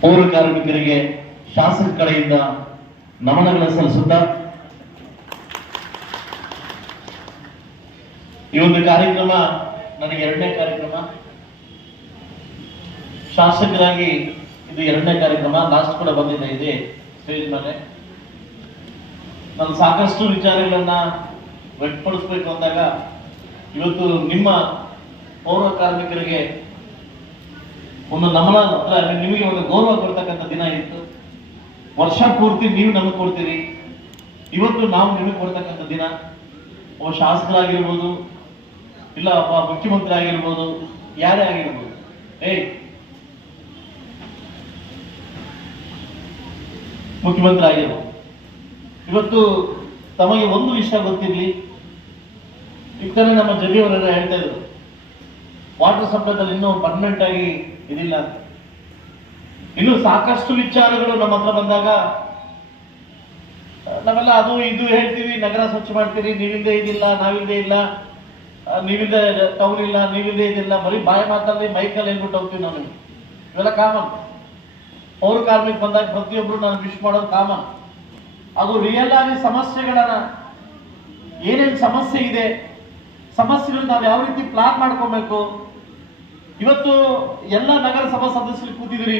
ಪೌರ ಕಾರ್ಮಿಕರಿಗೆ ಶಾಸಕ ಕಡೆಯಿಂದ ನಮನಗಳನ್ನು ಸಲ್ಲಿಸುತ್ತಾ ಈ ಒಂದು ಕಾರ್ಯಕ್ರಮ ನನಗೆ ಎರಡನೇ ಕಾರ್ಯಕ್ರಮ. ಶಾಸಕರಾಗಿ ಇದು ಎರಡನೇ ಕಾರ್ಯಕ್ರಮ ಲಾಸ್ಟ್ ಕೂಡ ಬಂದಿದೆ ಇದೆ ಸ್ಟೇಜ್ ಮೇಲೆ. ನಾನು ಸಾಕಷ್ಟು ವಿಚಾರಗಳನ್ನ ವ್ಯಕ್ತಪಡಿಸ್ಬೇಕು ಅಂದಾಗ ಇವತ್ತು ನಿಮ್ಮ ಪೌರ ಕಾರ್ಮಿಕರಿಗೆ ಒಂದು ನಮನ ನಿಮಗೆ ಒಂದು ಗೌರವ ಕೊಡ್ತಕ್ಕಂಥ ದಿನ ಇತ್ತು. ವರ್ಷ ಪೂರ್ತಿ ನೀವು ನಮಗೆ ಕೊಡ್ತೀರಿ. ಇವತ್ತು ನಾವು ನಿಮಗೆ ಕೊಡ್ತಕ್ಕಂಥ ದಿನ. ಒಬ್ಬ ಶಾಸಕರಾಗಿರ್ಬೋದು, ಇಲ್ಲ ಒಬ್ಬ ಮುಖ್ಯಮಂತ್ರಿ ಆಗಿರ್ಬೋದು, ಯಾರೇ ಆಗಿರ್ಬೋದು. ಏಯ್! ಮುಖ್ಯಮಂತ್ರಿ ಆಗಿರ್ಬೋದು. ಇವತ್ತು ತಮಗೆ ಒಂದು ವಿಷಯ ಗೊತ್ತಿರಲಿ. ಈಗ ನಮ್ಮ ಜಗಿಯವರೆಲ್ಲ ಹೇಳ್ತಾ ಇದ್ರು. ವಾಟರ್ ಸಪ್ಲೈದಲ್ಲಿ ಇನ್ನೂ ಪರ್ಮನೆಂಟ್ ಆಗಿ ಇದಿಲ್ಲ ಇನ್ನು ಸಾಕಷ್ಟು ವಿಚಾರಗಳು ನಮ್ಮ ಹತ್ರ ಬಂದಾಗ ನಾವೆಲ್ಲ ಅದು ಇದು ಹೇಳ್ತೀವಿ, ನಗರ ಸ್ವಚ್ಛ ಮಾಡ್ತೀರಿ ನೀವಿಂದ ಇದಿಲ್ಲ ನಾವಿಲ್ದೆ ಇಲ್ಲ ನೀವಿಂದ ಟೌನ್ ಇಲ್ಲ ನೀವಿಂದ ಇದಿಲ್ಲ ಬರೀ ಬಾಯ ಮಾತಾಡಿ ಮೈಕಲ್ಲಿ ಹೇಳ್ಬಿಟ್ಟು ಹೋಗ್ತೀವಿ ನಿಮ್ಗೆ. ಇವೆಲ್ಲ ಕಾಮನ್ ಪೌರ ಕಾರ್ಮಿಕ ಬಂದಾಗ ಪ್ರತಿಯೊಬ್ರು ನಾನು ವಿಶ್ ಮಾಡೋದು ಕಾಮನ್ ಅದು ರಿಯಲ್ ಆಗಿ ಸಮಸ್ಯೆಗಳನ್ನ, ಏನೇನು ಸಮಸ್ಯೆ ಇದೆ, ಸಮಸ್ಯೆಗಳನ್ನ ನಾವು ಯಾವ ರೀತಿ ಪ್ಲಾನ್ ಮಾಡ್ಕೊಬೇಕು ಇವತ್ತು ಎಲ್ಲ ನಗರಸಭಾ ಸದಸ್ಯರು ಕೂತಿದ್ರಿ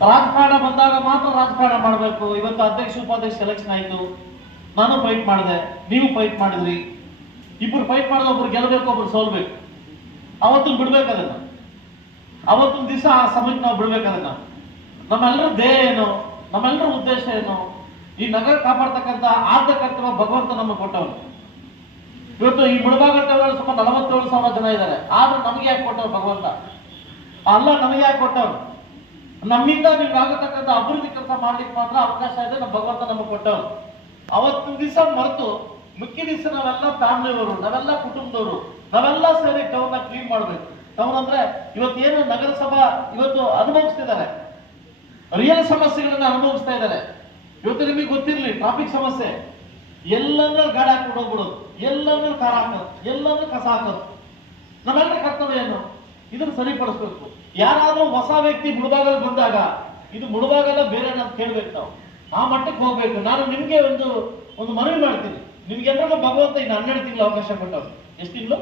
ರಾಜಕಾರಣ ಬಂದಾಗ ಮಾತ್ರ ರಾಜಕಾರಣ ಮಾಡಬೇಕು. ಇವತ್ತು ಅಧ್ಯಕ್ಷ, ಉಪಾಧ್ಯಕ್ಷ ಸೆಲೆಕ್ಷನ್ ಆಯ್ತು. ನಾನು ಫೈಟ್ ಮಾಡಿದೆ. ನೀವು ಫೈಟ್ ಮಾಡಿದ್ರಿ. ಇಬ್ರು ಫೈಟ್ ಮಾಡಿದ ಒಬ್ರು ಗೆಲ್ಲಬೇಕು ಒಬ್ರು ಸೋಲ್ಬೇಕು. ಅವತ್ತು ಬಿಡ್ಬೇಕು ಅದನ್ನ. ಅವತ್ತೊಂದು ದಿವಸ ಆ ಸಮಯಕ್ಕೆ ನಾವು ಬಿಡ್ಬೇಕು ಅದನ್ನ. ನಮ್ಮೆಲ್ಲರ ದೇಹ ಏನು? ನಮ್ಮೆಲ್ಲರ ಉದ್ದೇಶ ಏನು? ಈ ನಗರ ಕಾಪಾಡ್ತಕ್ಕಂಥ ಆದ್ಯ ಕರ್ತವ್ಯ ಭಗವಂತ ನಮಗೆ ಕೊಟ್ಟವನು. ಇವತ್ತು ಈ ಮುಳಬಾಗಟ್ಟವರು ಸುಮಾರು ನಲವತ್ತೇಳು ಸಾವಿರ ಜನ ಇದ್ದಾರೆ. ಆದ್ರೂ ನಮಗೆ ಯಾಕೆ ಕೊಟ್ಟವ್ರು ಭಗವಂತ? ಅಲ್ಲ, ನಮಗೆ ಯಾಕೆ ಕೊಟ್ಟವ್ರು? ನಮ್ಮಿಂದ ನಿಮ್ಗೆ ಆಗತಕ್ಕಂಥ ಅಭಿವೃದ್ಧಿ ಕೆಲಸ ಮಾಡ್ಲಿಕ್ಕೆ ಮಾತ್ರ ಅವಕಾಶ ಇದೆ, ನಮ್ಮ ಭಗವಂತ ನಮಗೆ ಕೊಟ್ಟವ್ರು. ಅವತ್ತಿನ ದಿವಸ ಮರೆತು ಮುಖ್ಯ ದಿವಸ ನಾವೆಲ್ಲ ಫ್ಯಾಮಿಲಿಯವರು, ನಾವೆಲ್ಲ ಕುಟುಂಬದವರು, ನಾವೆಲ್ಲ ಸೇರಿ ಟೌನ್ ಕ್ಲೀನ್ ಮಾಡ್ಬೇಕು. ಟೌನ್ ಅಂದ್ರೆ ಇವತ್ತು ಏನು ನಗರಸಭಾ ಇವತ್ತು ಅನುಭವಿಸ್ತಿದ್ದಾರೆ. ರಿಯಲ್ ಸಮಸ್ಯೆಗಳನ್ನ ಅನುಭವಿಸ್ತಾ ಇದ್ದಾರೆ. ಇವತ್ತು ನಿಮಗೆ ಗೊತ್ತಿರಲಿ ಟ್ರಾಫಿಕ್ ಸಮಸ್ಯೆ. ಎಲ್ಲಂದ್ರೆ ಗಾಡಿ ಹಾಕೊಂಡು ಹೋಗ್ಬಿಡೋದು. ಎಲ್ಲಂದ್ರೆ ಖಾರ ಹಾಕೋದು ಕಸ ಹಾಕೋದು. ನಮ್ಮೆಲ್ಲರ ಕರ್ತವ್ಯ ಏನು? ಇದನ್ನು ಸರಿಪಡಿಸ್ಬೇಕು. ಯಾರಾದ್ರೂ ಹೊಸ ವ್ಯಕ್ತಿ ಮುಳುಬಾಗಲ್ ಬಂದಾಗ, ಇದು ಮುಳುಬಾಗಲ್ಲ ಬೇರೆ ಅಂತ ಕೇಳ್ಬೇಕು ನಾವು. ಆ ಮಟ್ಟಕ್ಕೆ ಹೋಗ್ಬೇಕು. ನಾನು ನಿಮ್ಗೆ ಒಂದು ಒಂದು ಮನವಿ ಮಾಡ್ತೀನಿ. ನಿಮ್ಗೆ ಎಲ್ಲರಿಗೂ ಭಗವಂತ ಇನ್ನು ಹನ್ನೆರಡು ತಿಂಗಳ ಅವಕಾಶ ಕೊಟ್ಟವ್ರು ಎಷ್ಟು ತಿಂಗಳು?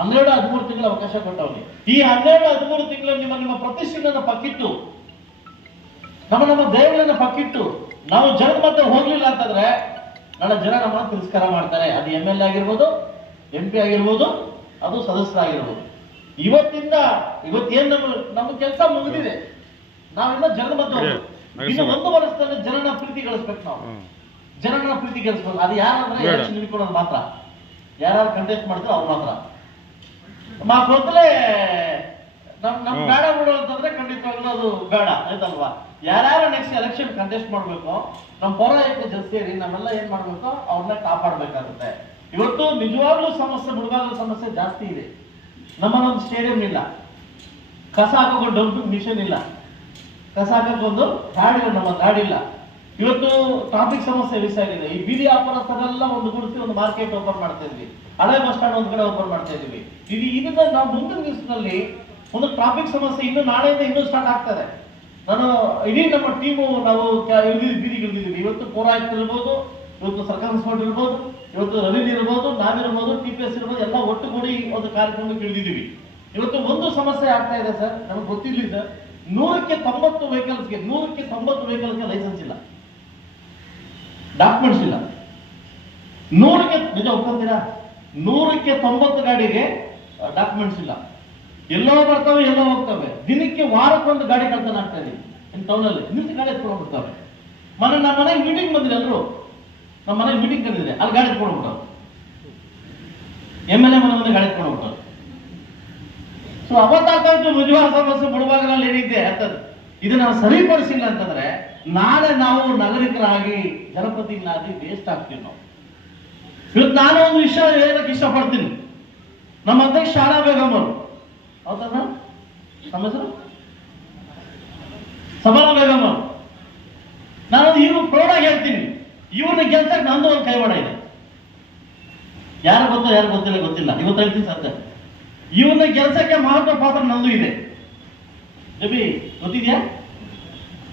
ಹನ್ನೆರಡು, ಹದಿಮೂರು ತಿಂಗಳ ಅವಕಾಶ ಕೊಟ್ಟವ್ನಿ. ಈ ಹನ್ನೆರಡು, ಹದಿಮೂರು ತಿಂಗಳು ನಿಮ್ಮ ನಿಮ್ಮ ಪ್ರತಿಷ್ಠೆಗಳನ್ನ ಪಕ್ಕಿಟ್ಟು, ನಮ್ಮ ನಮ್ಮ ದೇವಗಳನ್ನ ಪಕ್ಕಿಟ್ಟು, ನಾವು ಜನ ಮತ್ತೆ ಹೋಗ್ಲಿಲ್ಲ ಅಂತಂದ್ರೆ ನಾಳೆ ಜನ ನಮ್ಮನ್ನ ತಿರಸ್ಕಾರ ಮಾಡ್ತಾರೆ. ಅದು ಎಂ ಎಲ್ ಎ ಆಗಿರ್ಬೋದು ಎಂ ಪಿ ಆಗಿರ್ಬೋದು ಅದು ಸದಸ್ಯರಾಗಿರ್ಬೋದು. ಇವತ್ತಿಂದ ಇವತ್ತೇನ್ ನಮ್ಮ ನಮ್ಮ ಕೆಲಸ ಮುಗಿದಿದೆ. ನಾವೆಲ್ಲ ಜನ ಮಧ್ಯೆ. ಇನ್ನು ಒಂದು ವರ್ಷದಲ್ಲಿ ಜನನ ಪ್ರೀತಿ ಗಳಿಸ್ಬೇಕು ನಾವು. ಜನನ ಪ್ರೀತಿ ಗಳಿಸ್ಬೇಕು. ಅದು ಯಾರಂದ್ರೆ. ಎಲೆಕ್ಷನ್ ನಿಂತ್ಕೊಳ್ಳೋದು ಮಾತ್ರ. ಯಾರು ಕಂಟೆಸ್ಟ್ ಮಾಡ್ತಾರೋ ಅವ್ರು ಮಾತ್ರ. ಮಾತ್ರ ನಮ್ ನಮ್. ಬೇಡ ಬಿಡು ಅಂತಂದ್ರೆ ಖಂಡಿತವಾಗ್ಲೂ ಅದು ಬೇಡ ಆಯ್ತಲ್ವಾ? ಯಾರ್ಯಾರು ನೆಕ್ಸ್ಟ್ ಎಲೆಕ್ಷನ್ ಕಂಟೆಸ್ಟ್ ಮಾಡ್ಬೇಕು ನಮ್ಮ ಪೌರಾಯುಕ್ತ ಜನ ಸೇರಿ ನಾವೆಲ್ಲ ಏನ್ ಮಾಡ್ಬೇಕು, ಅವ್ರನ್ನ ಕಾಪಾಡ್ಬೇಕಾಗುತ್ತೆ. ಇವತ್ತು ನಿಜವಾಗ್ಲೂ ಸಮಸ್ಯೆ ಮುಳುಗಾಗಲು ಸಮಸ್ಯೆ ಜಾಸ್ತಿ ಇದೆ. ನಮ್ಮಲ್ಲೊಂದು ಸ್ಟೇಡಿಯಂ ಇಲ್ಲ. ಕಸ ಡಂಪಿಂಗ್ ಮಿಷನ್ ಇಲ್ಲ. ಕಸ ಹಾಕೊಂಡು ಗಾಡಿ ನಮ್ಮ ಗಾಡಿ ಇಲ್ಲ. ಇವತ್ತು ಟ್ರಾಫಿಕ್ ಸಮಸ್ಯೆ ವಿಸಾಗಿದೆ ಈ ಬೀದಿ ವ್ಯಾಪಾರಸ್ಥರೆಲ್ಲ ಒಂದು ಗುಡಿಸಿ ಒಂದು ಮಾರ್ಕೆಟ್ ಓಪನ್ ಮಾಡ್ತಾ ಇದ್ವಿ. ಹಳೆ ಬಸ್ ಸ್ಟ್ಯಾಂಡ್ ಒಂದ್ ಕಡೆ ಓಪನ್ ಮಾಡ್ತಾ ಇದೀವಿ. ಇದು ಇದನ್ನ ನಾವು ಮುಂದಿನ ದಿವಸದಲ್ಲಿ ಒಂದು ಟ್ರಾಫಿಕ್ ಸಮಸ್ಯೆ ಇನ್ನು ನಾಳೆಯಿಂದ ಇನ್ನೂ ಸ್ಟಾರ್ಟ್ ಆಗ್ತದೆ. ನಾನು ಇಡೀ ನಮ್ಮ ಟೀಮು ನಾವು ಇಳ್ದಿದ್ದೀವಿ, ಬೀದಿಗೆ ಇಳಿದಿದ್ದೀವಿ. ಇವತ್ತು ಪೌರಾಯುಕ್ತ ಇರ್ಬೋದು ಇವತ್ತು ಸರ್ಕಾರ ಸ್ಪೋರ್ಟ್ ಇರ್ಬೋದು ಇವತ್ತು ರವೀಂದ್ರ ಇರ್ಬೋದು ನಾವಿರ್ಬೋದು ಟಿ ಪಿ ಎಸ್ ಇರ್ಬೋದು ಎಲ್ಲ ಒಟ್ಟುಗೂಡಿ ಒಂದು ಕಾರ್ಯಕ್ರಮಕ್ಕೆ ಇಳಿದಿದ್ದೀವಿ. ಇವತ್ತು ಒಂದು ಸಮಸ್ಯೆ ಆಗ್ತಾ ಇದೆ ಸರ್ ನಮಗೆ ಗೊತ್ತಿರಲಿ ಸರ್. ನೂರಕ್ಕೆ ತೊಂಬತ್ತು ವೆಹಿಕಲ್ಸ್ಗೆ ನೂರಕ್ಕೆ ತೊಂಬತ್ತು ವೆಹಿಕಲ್ಸ್ಗೆ ಲೈಸೆನ್ಸ್ ಇಲ್ಲ. ಡಾಕ್ಯುಮೆಂಟ್ಸ್ ಇಲ್ಲ. ನೂರಕ್ಕೆ ನಿಜ ಒಪ್ಕೊಂತೀರಾ? ನೂರಕ್ಕೆ ತೊಂಬತ್ತು ಗಾಡಿಗೆ ಡಾಕ್ಯುಮೆಂಟ್ಸ್ ಇಲ್ಲ. ಎಲ್ಲೋ ಬರ್ತವೆ, ಎಲ್ಲೋ ಹೋಗ್ತವೆ. ದಿನಕ್ಕೆ ವಾರಕ್ಕೊಂದು ಗಾಡಿ ಕಳ್ತನ ಆಗ್ತಾ ಇದೆ. ಟೌನಲ್ಲಿ ನಿಂತು ಗಾಡಿ ಎತ್ಕೊಂಡು ಮನೆ ನಮ್ಮ ಮನೆಗೆ ಮೀಟಿಂಗ್ ಬಂದಿದೆ ಎಲ್ಲರೂ ನಮ್ಮ ಮನೆಗೆ ಮೀಟಿಂಗ್ ಕರೆದಿದೆ. ಅಲ್ಲಿ ಗಾಡಿ ಎತ್ಕೊಂಡು ಬಿಡ್ತಾರೆ ಎಂ ಎಲ್ ಎ ಮನೆ ಮುಂದೆ ಗಾಡಿ ಎತ್ಕೊಂಡು ಹೋಗ್ತಾರೆ ಸೊ ಅವತ್ತಾಗ್ತಾ ಮುಜುವಾರ ಸಮಸ್ಯೆ ಬಿಡುವಾಗಲಲ್ಲಿ ಏನಿದೆ ಅಂತದ್ದು. ಇದು ನಾವು ಸರಿಪಡಿಸಿಲ್ಲ ಅಂತಂದ್ರೆ, ನಾಳೆ ನಾವು ನಾಗರಿಕರಾಗಿ ಜನಪ್ರತಿನಿಧಿ ವೇಸ್ಟ್ ಆಗ್ತೀವಿ ನಾವು. ಇವತ್ತು ನಾನು ಒಂದು ವಿಷಯ ಹೇಳಕ್ಕೆ ಇಷ್ಟಪಡ್ತೀನಿ. ನಮ್ಮ ಅಧ್ಯಕ್ಷ ಶಾಲಾ ಬೇಗಮ್ಮರು ಅವರು. ಸಬಲ ಬೇಗಂ ಅವರು ನಾನು ಇವ್ರು ಪ್ರೌಢಾಗಿ ಹೇಳ್ತೀನಿ. ಇವ್ರನ್ನ ಗೆಲ್ಸಕ್ ನಂದು ಒಂದು ಕೈವಾಡ ಇದೆ. ಯಾರು ಗೊತ್ತೋ, ಯಾರು ಗೊತ್ತಿಲ್ಲ ಗೊತ್ತಿಲ್ಲ. ಇವತ್ತು ಹೇಳ್ತೀನಿ ಸತ್ಯ. ಇವನ್ನ ಗೆಲ್ಸಕ್ಕೆ ಮಹತ್ವ ಪಾತ್ರ ನಂದು ಇದೆ. ಜಬಿ ಗೊತ್ತಿದ್ಯಾ?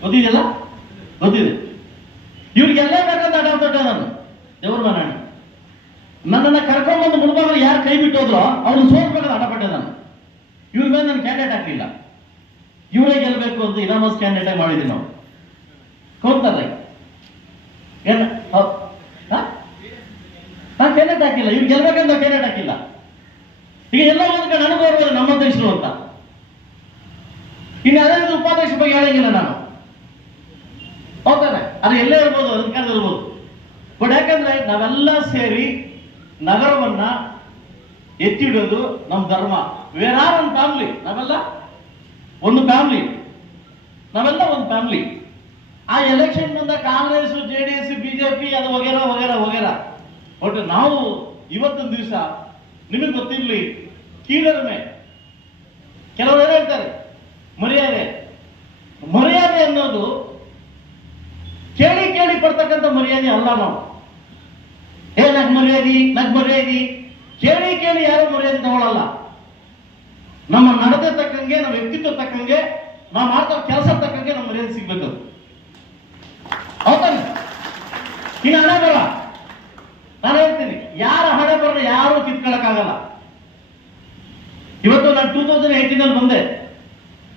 ಗೊತ್ತಿದೆಯಲ್ಲ? ಗೊತ್ತಿದೆ. ಇವ್ರಿಗೆಲ್ಲ ಬೇಕಂತ ಅಡಾಪ್ಟ ನಾನು. ದೇವ್ರ ಮನಾಣಿ ನನ್ನನ್ನ ಕರ್ಕೊಂಡ್ಬಂದು ಮುಳುಬಾಗ ಯಾರು ಕೈ ಬಿಟ್ಟೋದ್ರೋ ಅವ್ರನ್ನ ಸೋಲ್ಬೇಕಂತ ಅಡಪಟ್ಟೆ ನಾನು. ಇವ್ರ ಮೇಲೆ ನಾನು ಕ್ಯಾಂಡಿಡೇಟ್ ಹಾಕ್ಲಿಲ್ಲ. ಇವರೇ ಗೆಲ್ಲಬೇಕು ಅಂತ ಇನಾಮಸ್ ಕ್ಯಾಂಡಿಡೇಟ್ ಮಾಡಿದ್ವಿ ನಾವು. ಹಾ? ನಾನ್ ಕ್ಯಾಂಡಿಡೇಟ್ ಹಾಕಿಲ್ಲ ಇವ್ರು ಗೆಲ್ಬೇಕಂತ ಕ್ಯಾಂಡಿಡೇಟ್ ಹಾಕಿಲ್ಲ ಈಗ ಎಲ್ಲ ಒಂದ್ ಕಡೆ ಅನುಭವ ನಮ್ಮ ದೇಶರು ಅಂತ. ಇನ್ನು ಅದೇ ಉಪಾಧ್ಯಕ್ಷ ಬಗ್ಗೆ ಹೇಳಂಗಿಲ್ಲ ನಾನು. ಹೌದಾನೆ ಅದು ಎಲ್ಲೇ ಇರ್ಬೋದು ಅಧಿಕಾರ ಇರ್ಬೋದು. ಬಟ್ ಯಾಕಂದ್ರೆ ನಾವೆಲ್ಲ ಸೇರಿ ನಗರವನ್ನ ಎತ್ತಿಡೋದು ನಮ್ಮ ಧರ್ಮ. ಬೇರಾರ ಒಂದು ಫ್ಯಾಮಿಲಿ ನಾವೆಲ್ಲ ಒಂದು ಫ್ಯಾಮಿಲಿ ನಾವೆಲ್ಲ ಒಂದು ಫ್ಯಾಮಿಲಿ ಆ ಎಲೆಕ್ಷನ್ ಬಂದ Congress J D S BJP ಅದು ವಗೇರ ವಗೇರ ವಗೇರ. ಒಟ್ಟು ನಾವು ಇವತ್ತೊಂದು ದಿವಸ, ನಿಮಗೆ ಗೊತ್ತಿರಲಿ, ಕೀಳರಿಮೆ. ಕೆಲವರು ಏನು ಹೇಳ್ತಾರೆ, ಮರ್ಯಾದೆ. ಮರ್ಯಾದೆ ಅನ್ನೋದು ಕೇಳಿ ಕೇಳಿ ಕೊಡ್ತಕ್ಕಂಥ ಮರ್ಯಾದೆ ಅಲ್ಲ ನಾವು. ಏ ನಗ್ ಮರ್ಯಾದಿ ನಗ್ ಮರ್ಯಾದಿ. ಕೇಳಿ ಕೇಳಿ ಯಾರು ಮರ್ಯಾದೆ ತಗೊಳ್ಳಲ್ಲ ನಮ್ಮ ನಡತೆ ತಕ್ಕಂಗೆ, ನಮ್ಮ ವ್ಯಕ್ತಿತ್ವ ತಕ್ಕಂಗೆ ನಾವು ಮಾಡ್ತಾ ಕೆಲಸ ತಕ್ಕಂಗೆ ನಮ್ಮ ಮರ್ಯಾದೆ ಸಿಗ್ಬೇಕು. ಹೌದಾನೆ ಇನ್ನು ಹಣ ಬರ ನಾನು ಹೇಳ್ತೀನಿ, ಯಾರ ಹಣೆ ಬರ ಯಾರು ಕಿತ್ಕೊಳ್ಳೋಕ್ಕಾಗಲ್ಲ. ಇವತ್ತು ನಾನು ಟೂ ತೌಸಂಡ್ ಏಯ್ಟೀನ್ ಅಲ್ಲಿ ಬಂದೆ.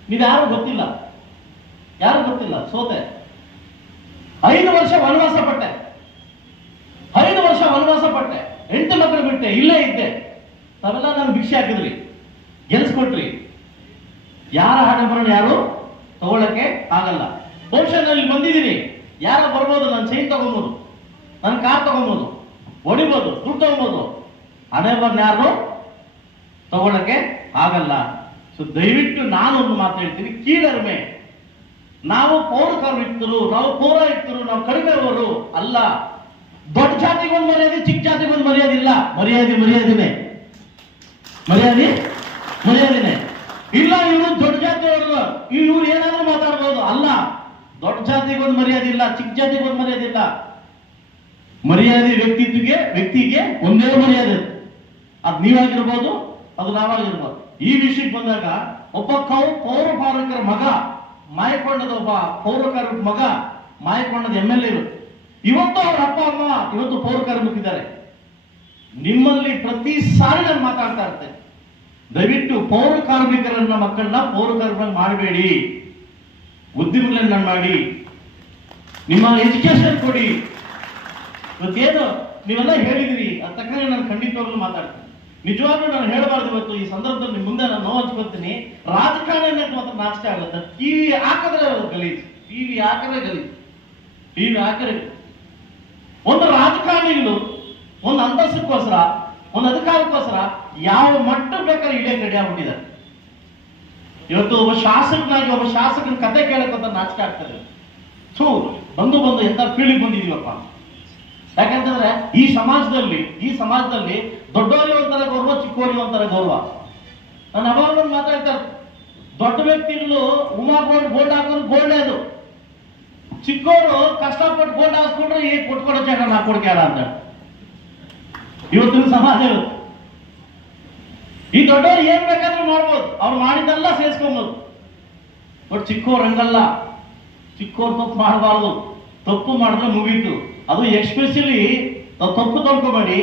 ನೀವು ಯಾರು ಗೊತ್ತಿಲ್ಲ? ಯಾರು ಗೊತ್ತಿಲ್ಲ? ಸೋತೆ. ಐದು ವರ್ಷ ವನವಾಸ ಪಟ್ಟೆ. ಐದು ವರ್ಷ ವನವಾಸ ಪಟ್ಟೆ. ಎಂಟು ಮಕ್ಕಳು ಬಿಟ್ಟೆ. ಇಲ್ಲೇ ಇದ್ದೆ. ತಾವೆಲ್ಲ ನಾನು ಭಿಕ್ಷೆ ಹಾಕಿದ್ರಿ ಗೆಲ್ಸ್ಕೊಟ್ರಿ. ಯಾರ ಹಣೆಬರಣ ಯಾರು? ತಗೊಳಕ್ಕೆ ಆಗಲ್ಲ. ಬಹುಶಃ ನಾನು ಬಂದಿದ್ದೀನಿ. ಯಾರ ಬರ್ಬೋದು? ನಾನು ಚೈನ್ ತಗೊಬೋದು. ನನ್ನ ಕಾರ್ ತಗೊಬೋದು. ಹೊಡಿಬೋದು, ದುಡ್ಡು ತಗೊಬೋದು. ಹಣೆಬರಣ ಯಾರು? ತಗೊಳಕ್ಕೆ ಆಗಲ್ಲ. ಸೊ ದಯವಿಟ್ಟು ನಾನು ಒಂದು ಮಾತು ಹೇಳ್ತೀನಿ. ಕೀಳರಿಮೆ. ನಾವು ಪೌರ ಇರ್ತರು ನಾವು ಪೌರ ಪೌರಾಯುಕ್ತರು, ನಾವು ಕಡಿಮೆಯವರು ಅಲ್ಲ. ದೊಡ್ಡ ಜಾತಿಗೊಂದು ಮರ್ಯಾದೆ, ಚಿಕ್ಕ ಜಾತಿಗೊಂದು ಮರ್ಯಾದೆ ಇಲ್ಲ. ಮರ್ಯಾದೆ, ಮರ್ಯಾದೆನೆ. ಮರ್ಯಾದೆ? ಮರ್ಯಾದೆನೆ ಇಲ್ಲ, ಇವರು ದೊಡ್ಡ ಜಾತಿಯವರು. ಇವ್ರು ಏನಾದ್ರೂ ಮಾತಾಡ್ಬೋದು. ಅಲ್ಲ, ದೊಡ್ಡ ಜಾತಿಗೊಂದು ಮರ್ಯಾದೆ ಇಲ್ಲ, ಚಿಕ್ಕ ಜಾತಿಗೊಂದು ಮರ್ಯಾದೆ ಇಲ್ಲ. ಮರ್ಯಾದೆ ವ್ಯಕ್ತಿತ್ವಕ್ಕೆ, ವ್ಯಕ್ತಿಗೆ ಒಂದೇ ಮರ್ಯಾದೆ ಅದು. ನೀವಾಗಿರ್ಬೋದು, ಅದು ನಾವಾಗಿರ್ಬೋದು. ಈ ವಿಷಯಕ್ಕೆ ಬಂದಾಗ, ಒಬ್ಬ ಕೌ ಪೌರ ಮಗ, ಮಾಯಕೊಂಡದ ಒಬ್ಬ ಪೌರ ಮಗ, ಮಾಯಕೊಂಡದ ಎಂ ಎಲ್ ಎ ಇವತ್ತು ಅವರ ಅಪ್ಪ, ಅಮ್ಮ ಇವತ್ತು ಪೌರ ಕಾರ್ಮಿಕಿದ್ದಾರೆ ನಿಮ್ಮಲ್ಲಿ ಪ್ರತಿ ಸಾರಿ ನಾನು ಮಾತಾಡ್ತಾ ಇರ್ತೇನೆ. ದಯವಿಟ್ಟು ಪೌರ ಕಾರ್ಮಿಕರನ್ನ ಮಕ್ಕಳನ್ನ ಪೌರ ಕಾರ್ಮಿಕ ಮಾಡಬೇಡಿ. ಉದ್ಯಮಗಳನ್ನ ಮಾಡಿ. ನಿಮ್ಮ ಎಜುಕೇಶನ್ ಕೊಡಿ. ಇವತ್ತೇನು ನೀವೆಲ್ಲ ಹೇಳಿದಿರಿ ಆ ತಕ್ಕಂಗೆ ನಾನು ಖಂಡಿತವಾಗ್ಲೂ ಮಾತಾಡ್ತೀನಿ. ನಿಜವಾಗ್ಲೂ ನಾನು ಹೇಳಬಾರ್ದು ಇವತ್ತು ಈ ಸಂದರ್ಭದಲ್ಲಿ ಮುಂದೆ ನಾನು ನೋವು ಹಚ್ಕೊತೀನಿ. ರಾಜಕಾರಣ ಅನ್ನೋದು ಮಾತ್ರ ನಾಷ್ಟ ಆಗುತ್ತೆ ಟಿವಿ ಹಾಕಿದ್ರೆ ಅದು ಗಲೀಜು. ಟಿವಿ ಹಾಕಿದ್ರೆ ಗಲೀಜು. ಟಿವಿ ಹಾಕಿದ್ರೆ ಒಂದು ರಾಜಕಾರಣಿಗಳು, ಒಂದು ಅಂತಸ್ತಕ್ಕೋಸ್ಕರ ಒಂದು ಅಧಿಕಾರಕ್ಕೋಸ್ಕರ ಯಾವ ಮಟ್ಟ ಬೇಕಾದ್ರೆ ಇಡೇ ರೆಡಿ ಆಗ್ಬಿಟ್ಟಿದ್ದಾರೆ ಇವತ್ತು ಒಬ್ಬ ಶಾಸಕನಾಗಿ ಒಬ್ಬ ಶಾಸಕನ ಕತೆ ಕೇಳಕ್ಕಂತ ನಾಚಿಕೆ ಆಗ್ತದೆ ಸೊ ಬಂದು ಬಂದು ಎಂತ ಪೀಳಿಗೆ ಬಂದಿದೀವಪ್ಪ ಯಾಕಂತಂದ್ರೆ ಈ ಸಮಾಜದಲ್ಲಿ ಈ ಸಮಾಜದಲ್ಲಿ ದೊಡ್ಡವರಿಗೆ ಒಂಥರ ಗೌರವ ಚಿಕ್ಕವರಿಗೆ ಒಂಥರ ಗೌರವ. ನಾನು ಅವಾಗ ಮಾತಾಡ್ತಾರೆ. ದೊಡ್ಡ ವ್ಯಕ್ತಿಗಳು ಉಮಾ ಗೋಲ್ಡ್ ಗೋಲ್ಡ್ ಹಾಕೋದು ಗೋಲ್ಡ್ ಅದು. ಚಿಕ್ಕವರು ಕಷ್ಟಪಟ್ಟು ಗೋಲ್ಡ್ ಹಾಕ್ಸ್ಕೊಂಡ್ರೆ ಈಗ ಕೊಟ್ಕೊಡೋ ಜಾಗ ನಾ ಕೊಡ್ಕ್ಯಾರ ಅಂತ. ಇವತ್ತಿನ ಸಮಾಜ. ಈ ದೊಡ್ಡವರು ಏನ್ ಬೇಕಾದ್ರೂ ಮಾಡ್ಬೋದು ಅವ್ರು ಮಾಡಿದ್ದೆಲ್ಲ ಸೇರಿಸ್ಕೊಬೋದು. ಬಟ್ ಚಿಕ್ಕವ್ರು ಹಂಗಲ್ಲ. ಚಿಕ್ಕವ್ರು ತಪ್ಪು ಮಾಡಬಾರ್ದು. ತಪ್ಪು ಮಾಡಿದ್ರೆ ಮುಗೀತು. ಅದು ಎಕ್ಸ್ಪೆಷಲಿ ತಪ್ಪು ತೊಳ್ಕೊಬೇಡಿ.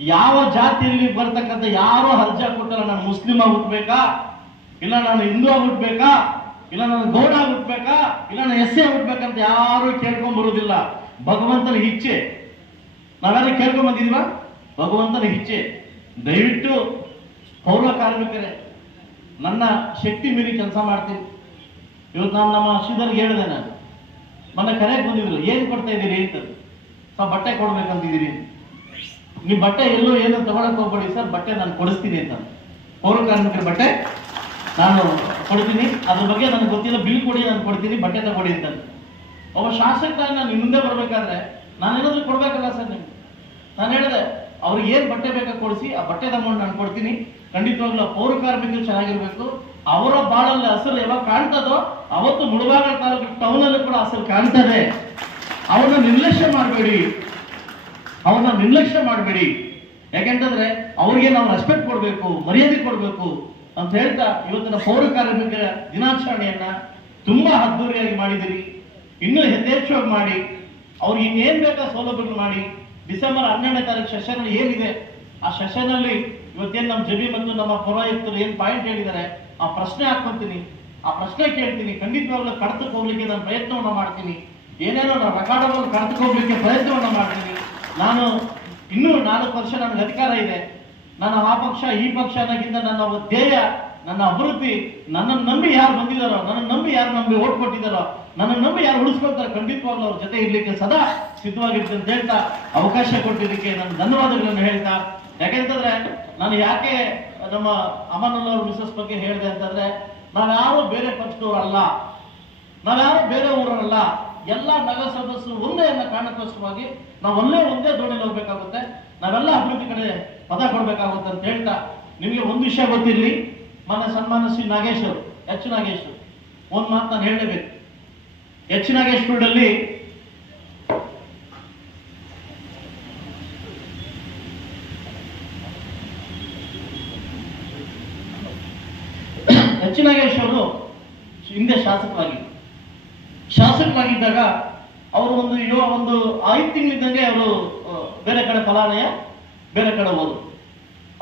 ಯಾವ ಜಾತಿಯಲ್ಲಿ ಬರ್ತಕ್ಕಂಥ ಯಾರೋ ಹರ್ಜ ಕೊಟ್ಟಲ್ಲ ನಾನು ಮುಸ್ಲಿಂ ಹುಟ್ಟಬೇಕಾ ಇಲ್ಲ ನಾನು ಹಿಂದೂ ಹುಟ್ಟಬೇಕಾ ಇಲ್ಲ ನಾನು ಗೌಡ ಹುಟ್ಟಬೇಕಾ ಇಲ್ಲ ನಾನು ಎಸ್ ಎ ಹುಟ್ಟಬೇಕಂತ ಯಾರು ಕೇಳ್ಕೊಂಡ್ ಬರುವುದಿಲ್ಲ ಭಗವಂತನ ಇಚ್ಛೆ. ನಾವೆಲ್ಲ ಕೇಳ್ಕೊಂಡ್ ಬಂದಿದೀವ ಭಗವಂತನ ಇಚ್ಛೆ. ದಯವಿಟ್ಟು ಪೌರ ಕಾರ್ಮಿಕರೇ, ನನ್ನ ಶಕ್ತಿ ಮೀರಿ ಕೆಲಸ ಮಾಡ್ತೀನಿ. ಇವತ್ತು ನಾನು ನಮ್ಮ ಶ್ರೀಧರ್ಗೆ ಹೇಳಿದೆ ನಾನು. ನನ್ನ ಕರೆಗೆ ಬಂದಿದ್ರು, ಏನು ಕೊಡ್ತಾ ಇದ್ದೀರಿ ಅಂತ ಸರ್, ಬಟ್ಟೆ ಕೊಡ್ಬೇಕಂತಿದ್ದೀರಿ ನೀವು ಬಟ್ಟೆ ಎಲ್ಲೋ ಏನು ತಗೊಳಕ್ ಹೋಗ್ಬೇಡಿ ಸರ್, ಬಟ್ಟೆ ನಾನು ಕೊಡಿಸ್ತೀನಿ ಅಂತ. ಪೌರ ಕಾರ್ಮಿಕರ ಬಟ್ಟೆ ನಾನು ಕೊಡ್ತೀನಿ. ಅದ್ರ ಬಗ್ಗೆ ನನಗೆ ಗೊತ್ತಿಲ್ಲ, ಬಿಲ್ ಕೊಡಿ, ನಾನು ಕೊಡ್ತೀನಿ, ಬಟ್ಟೆ ತಗೊಡಿ ಅಂತ ಒಬ್ಬ ಶಾಸಕ ನಾನು ಮುಂದೆ ಬರ್ಬೇಕಾದ್ರೆ ನಾನು ಏನಾದ್ರು ಕೊಡ್ಬೇಕಲ್ಲ ಸರ್ ನಿಮ್ಗೆ? ನಾನು ಹೇಳಿದೆ, ಅವ್ರಿಗೆ ಏನು ಬಟ್ಟೆ ಬೇಕಾ ಕೊಡಿಸಿ, ಆ ಬಟ್ಟೆ ಅಮೌಂಟ್ ನಾನು ಕೊಡ್ತೀನಿ. ಖಂಡಿತವಾಗ್ಲೂ ಪೌರ ಕಾರ್ಮಿಕರು ಚೆನ್ನಾಗಿರ್ಬೇಕು. ಅವರ ಬಾಳಲ್ಲಿ ಹಸಿರು ಯಾವಾಗ ಕಾಣ್ತದೋ ಅವತ್ತು ಮುಳಬಾಗ ತಾಲೂಕು ಟೌನ್ ಅಲ್ಲಿ ಕೂಡ ಹಸಿರು ಕಾಣ್ತದೆ. ಅವನ್ನ ನಿರ್ಲಕ್ಷ್ಯ ಮಾಡಬೇಡಿ. ಅವ್ರನ್ನ ನಿರ್ಲಕ್ಷ್ಯ ಮಾಡಬೇಡಿ. ಯಾಕೆಂತಂದ್ರೆ ಅವ್ರಿಗೆ ನಾವು ರೆಸ್ಪೆಕ್ಟ್ ಕೊಡಬೇಕು, ಮರ್ಯಾದೆ ಕೊಡಬೇಕು ಅಂತ ಹೇಳ್ತಾ ಇವತ್ತಿನ ಪೌರ ಕಾರ್ಮಿಕರ ದಿನಾಚರಣೆಯನ್ನ ತುಂಬಾ ಅದ್ದೂರಿಯಾಗಿ ಮಾಡಿದಿರಿ ಇನ್ನೂ ಯಥೇಚ್ಛವಾಗಿ ಮಾಡಿ. ಅವ್ರಿಗೆ ಇನ್ನೇನ್ ಬೇಕಾ ಸೌಲಭ್ಯಗಳು ಮಾಡಿ. ಡಿಸೆಂಬರ್ ಹನ್ನೆರಡನೇ ತಾರೀಕು ಸೆಷನ್ ಏನಿದೆ? ಆ ಸೆಷನ್ ಅಲ್ಲಿ ಇವತ್ತೇನ್ ನಮ್ಮ ಜಬಿ ಬಂದು ನಮ್ಮ ಪುರಾಯುಕ್ತರು ಏನು ಪಾಯಿಂಟ್ ಹೇಳಿದ್ದಾರೆ ಆ ಪ್ರಶ್ನೆ ಹಾಕೊಂತೀನಿ ಆ ಪ್ರಶ್ನೆ ಕೇಳ್ತೀನಿ. ಖಂಡಿತವಾಗ್ಲೂ ಕಡತಕ್ಕೆ ಹೋಗ್ಲಿಕ್ಕೆ ನಾನು ಪ್ರಯತ್ನವನ್ನು ಮಾಡ್ತೀನಿ. ಏನೇನೋ ನಾನು ರೆಕಾರ್ಡವನ್ನು ಕಡತಕ್ಕೆ ಹೋಗ್ಲಿಕ್ಕೆ ಪ್ರಯತ್ನವನ್ನು ಮಾಡ್ತೀನಿ. ನಾನು ಇನ್ನೂ ನಾಲ್ಕು ವರ್ಷ ನನಗೆ ಅಧಿಕಾರ ಇದೆ. ನಾನು ಆ ಪಕ್ಷ, ಈ ಪಕ್ಷ ಅನ್ನೋಕ್ಕಿಂತ ನನ್ನ ಧ್ಯೇಯ, ನನ್ನ ಅಭಿವೃದ್ಧಿ ನನ್ನನ್ನು ನಂಬಿ ಯಾರು ಬಂದಿದ್ದಾರೋ ನನ್ನ ನಂಬಿ ಯಾರು ನಂಬಿ ಓಟ್ ಕೊಟ್ಟಿದ್ದಾರೋ ನನ್ನ ನಂಬಿ ಯಾರು ಉಳಿಸ್ಕೊಳ್ತಾರೆ, ಖಂಡಿತವಾಗ್ಲೂ ಅವ್ರ ಜೊತೆ ಇರ್ಲಿಕ್ಕೆ ಸದಾ ಸಿದ್ಧವಾಗಿರ್ತೀನಿ ಅಂತ ಹೇಳ್ತಾ ಅವಕಾಶ ಕೊಟ್ಟಿದ್ದಕ್ಕೆ ನಾನು ಧನ್ಯವಾದಗಳನ್ನು ಹೇಳ್ತಾ. ಯಾಕೆಂತಂದ್ರೆ ನಾನು ಯಾಕೆ ನಮ್ಮ ಅಮನಲ್ಲವ್ರ ಮಿಸಸ್ ಬಗ್ಗೆ ಹೇಳಿದೆ ಅಂತಂದ್ರೆ ನಾವ್ಯಾರು ಬೇರೆ ಪಕ್ಷದವರಲ್ಲ ನಾವ್ಯಾರು ಬೇರೆ ಊರಲ್ಲ, ಎಲ್ಲ ನಗರ ಸದಸ್ಯರು ಒಂದೇ ಎಲ್ಲ ಕಾರಣಕ್ಕೋಸ್ಕರವಾಗಿ ನಾವು ಒಂದೇ ಒಂದೇ ದೋಣಿಯಲ್ಲಿ ಹೋಗ್ಬೇಕಾಗುತ್ತೆ, ನಾವೆಲ್ಲ ಅಭಿವೃದ್ಧಿ ಕಡೆ ಪದ ಕೊಡ್ಬೇಕಾಗುತ್ತೆ ಅಂತ ಹೇಳ್ತಾ ನಿಮಗೆ ಒಂದು ವಿಷಯ ಗೊತ್ತಿರಲಿ ಮನ ಸನ್ಮಾನ ಶ್ರೀ ನಾಗೇಶ್ ಅವರು, ಎಚ್ ನಾಗೇಶ್ ಒಂದು ಮಾತು ನಾನು ಹೇಳಲೇಬೇಕು. ಎಚ್ ನಾಗೇಶ್ ಫೀಲ್ಡಲ್ಲಿ ಎಚ್ ನಾಗೇಶ್ ಹಿಂದೆ ಶಾಸಕರಾಗಿದ್ದರು. ಶಾಸಕರಾಗಿದ್ದಾಗ ಅವರು ಒಂದು ಯೋ ಒಂದು ಐದು ತಿಂಗಳಿದ್ದಂಗೆ ಅವರು ಬೇರೆ ಕಡೆ ಫಲಾನಯ, ಬೇರೆ ಕಡೆ ಹೋದರು.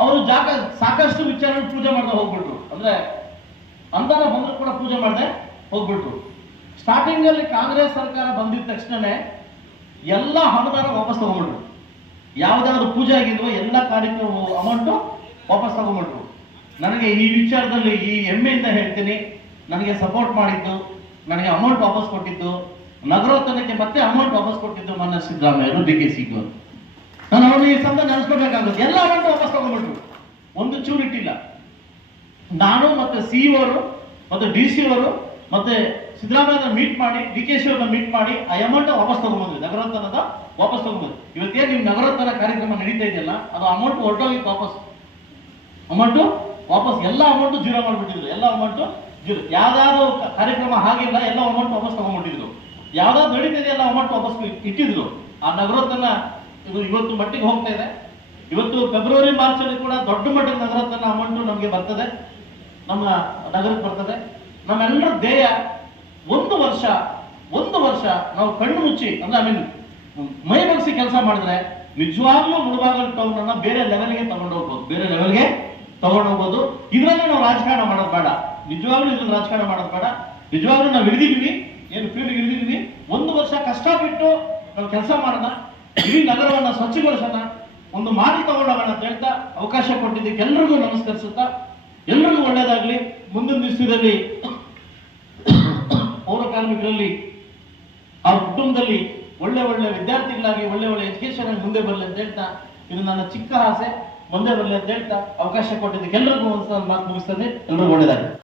ಅವರು ಜಾಗ ಸಾಕಷ್ಟು ವಿಚಾರ ಪೂಜೆ ಮಾಡ್ದೆ ಹೋಗ್ಬಿಟ್ರು. ಅಂದ್ರೆ ಅಂದಾನ ಬಂದ್ರೆ ಕೂಡ ಪೂಜೆ ಮಾಡದೆ ಹೋಗ್ಬಿಟ್ರು. ಸ್ಟಾರ್ಟಿಂಗ್ ಅಲ್ಲಿ ಕಾಂಗ್ರೆಸ್ ಸರ್ಕಾರ ಬಂದಿದ್ದ ತಕ್ಷಣನೇ ಎಲ್ಲ ಹಣದಾರ ವಾಪಸ್ ತಗೊಂಡ್ರು. ಯಾವುದಾದ್ರು ಪೂಜೆ ಆಗಿದ್ವೋ ಎಲ್ಲ ಕಾರ್ಯಕ್ರಮ ಅಮೌಂಟು ವಾಪಸ್ ತಗೊಂಡ್ಬಿಟ್ರು ನನಗೆ ಈ ವಿಚಾರದಲ್ಲಿ ಈ ಹೆಮ್ಮೆಯಿಂದ ಹೇಳ್ತೀನಿ. ನನಗೆ ಸಪೋರ್ಟ್ ಮಾಡಿದ್ದು, ನನಗೆ ಅಮೌಂಟ್ ವಾಪಸ್ ಕೊಟ್ಟಿದ್ದು ನಗರೋತ್ತನಕ್ಕೆ ಮತ್ತೆ ಅಮೌಂಟ್ ವಾಪಸ್ ಕೊಟ್ಟಿದ್ದು ಮನ್ನ ಸಿದ್ದರಾಮಯ್ಯರು, ಡಿ ಕೆ ಸಿಗು ನಾನು ಅವ್ರನ್ನ ಈ ಸಂಬಂಧ ನೆನೆಸ್ಕೋಬೇಕಾಗುತ್ತೆ ಎಲ್ಲ ಅಮೌಂಟ್ ವಾಪಸ್ ತಗೊಂಡ್ಬಿಟ್ರು. ಒಂದು ಚೂರು ಇಟ್ಟಿಲ್ಲ. ನಾನು ಮತ್ತೆ ಸಿ ಅವರು ಮತ್ತೆ ಡಿ ಸಿ ಅವರು ಮತ್ತೆ ಸಿದ್ದರಾಮಯ್ಯನ ಮೀಟ್ ಮಾಡಿ, ಡಿ ಕೆ ಸಿ ಅವ್ರನ್ನ ಮೀಟ್ ಮಾಡಿ, ಆ ಅಮೌಂಟ್ ವಾಪಸ್ ತಗೊಂಡ್ಬಂದ್ವಿ. ನಗರೋತ್ತನದ ವಾಪಸ್ ತಗೊಂಡ್ಬಂದ್ವಿ. ಇವತ್ತೇನು ನಿಮ್ಮ ನಗರೋತ್ತರ ಕಾರ್ಯಕ್ರಮ ನಡೀತಾ ಇದೆಯಲ್ಲ, ಅದು ಅಮೌಂಟ್ ಹೊರಟೋಗಿತ್ತು ವಾಪಸ್ ಅಮೌಂಟು ವಾಪಸ್ ಎಲ್ಲ ಅಮೌಂಟ್ ಜೀರೋ ಮಾಡಿಬಿಟ್ಟಿದ್ರು. ಎಲ್ಲ ಅಮೌಂಟ್ ಜೀರೋ ಯಾವ್ದಾದ್ರು ಕಾರ್ಯಕ್ರಮ ಹಾಗಿಲ್ಲ, ಎಲ್ಲ ಅಮೌಂಟ್ ವಾಪಸ್ ತಗೊಂಡ್ಬಿಟ್ಟಿದ್ರು. ಯಾವ್ದಾದ್ರು ನಡೀತಿದೆ, ಎಲ್ಲ ಅಮೌಂಟ್ ವಾಪಸ್ ಇಟ್ಟಿದ್ರು. ಆ ನಗರೋತ್ತನ ಇದು ಇವತ್ತು ಮಟ್ಟಿಗೆ ಹೋಗ್ತಾ ಇದೆ. ಇವತ್ತು ಫೆಬ್ರವರಿ ಮಾರ್ಚ್ ಅಲ್ಲಿ ಕೂಡ ದೊಡ್ಡ ಮಟ್ಟದ ನಗರೋತ್ತನ ಅಮೌಂಟ್ ನಮಗೆ ಬರ್ತದೆ. ನಮ್ಮ ನಗರಕ್ಕೆ ಬರ್ತದೆ. ನಮ್ಮೆಲ್ಲರ ಧ್ಯೇಯ ಒಂದು ವರ್ಷ ಒಂದು ವರ್ಷ ನಾವು ಕಣ್ಣು ಮುಚ್ಚಿ, ಅಂದ್ರೆ ಐ ಮೀನ್ ಮೈ ಬಗ್ಸಿ ಕೆಲಸ ಮಾಡಿದ್ರೆ ನಿಜವಾಗ್ಲೂ ಮುಳುಬಾಗಲ್ ಟೌನ್ ಅನ್ನ ಬೇರೆ ಲೆವೆಲ್ಗೆ ತಗೊಂಡು ಹೋಗ್ಬೋದು. ಬೇರೆ ಲೆವೆಲ್ಗೆ ತಗೊಂಡು ಹೋಗ್ಬೋದು ಇದ್ರಲ್ಲಿ ನಾವು ರಾಜಕಾರಣ ಮಾಡೋದು ಬೇಡ. ನಿಜವಾಗ್ಲೂ ಇದ್ರಲ್ಲಿ ರಾಜಕಾರಣ ಮಾಡೋದು ಬೇಡ. ನಿಜವಾಗ್ಲೂ ನಾವು ಹಿಡಿದಿದ್ವಿ ಏನು ಫೀಲ್ಡ್ ಹಿಡಿದಿದ್ವಿ ಒಂದು ವರ್ಷ ಕಷ್ಟ ಬಿಟ್ಟು ನಾವು ಕೆಲಸ ಮಾಡೋಣ. ಇಡೀ ನಗರವನ್ನು ಸ್ವಚ್ಛಗೊಳಿಸೋಣ. ಒಂದು ಮಾತು ತಗೊಂಡೋಗೋಣ ಅಂತ ಹೇಳ್ತಾ ಅವಕಾಶ ಕೊಟ್ಟಿದ್ದಕ್ಕೆ ಎಲ್ರಿಗೂ ನಮಸ್ಕರಿಸುತ್ತಾ, ಎಲ್ರಿಗೂ ಒಳ್ಳೇದಾಗ್ಲಿ. ಮುಂದಿನ ದಿವಸದಲ್ಲಿ ಪೌರ ಕಾರ್ಮಿಕರಲ್ಲಿ, ಆ ಕುಟುಂಬದಲ್ಲಿ ಒಳ್ಳೆ ಒಳ್ಳೆ ವಿದ್ಯಾರ್ಥಿಗಳಾಗಿ, ಒಳ್ಳೆ ಒಳ್ಳೆ ಎಜುಕೇಶನ್ ಆಗಿ ಮುಂದೆ ಬರಲಿ ಅಂತ ಹೇಳ್ತಾ, ಇದು ನನ್ನ ಚಿಕ್ಕ ಆಸೆ. ಮುಂದೆ ಬರಲಿ ಅಂತ ಹೇಳ್ತಾ ಅವಕಾಶ ಕೊಟ್ಟಿದ್ದಕ್ಕೆ ಎಲ್ಲರಿಗೂ ಒಂದು ಮಾತು ಮುಗಿಸ್ತದೆ ಎಲ್ಲರೂ ಒಳ್ಳೇದಾಗಿ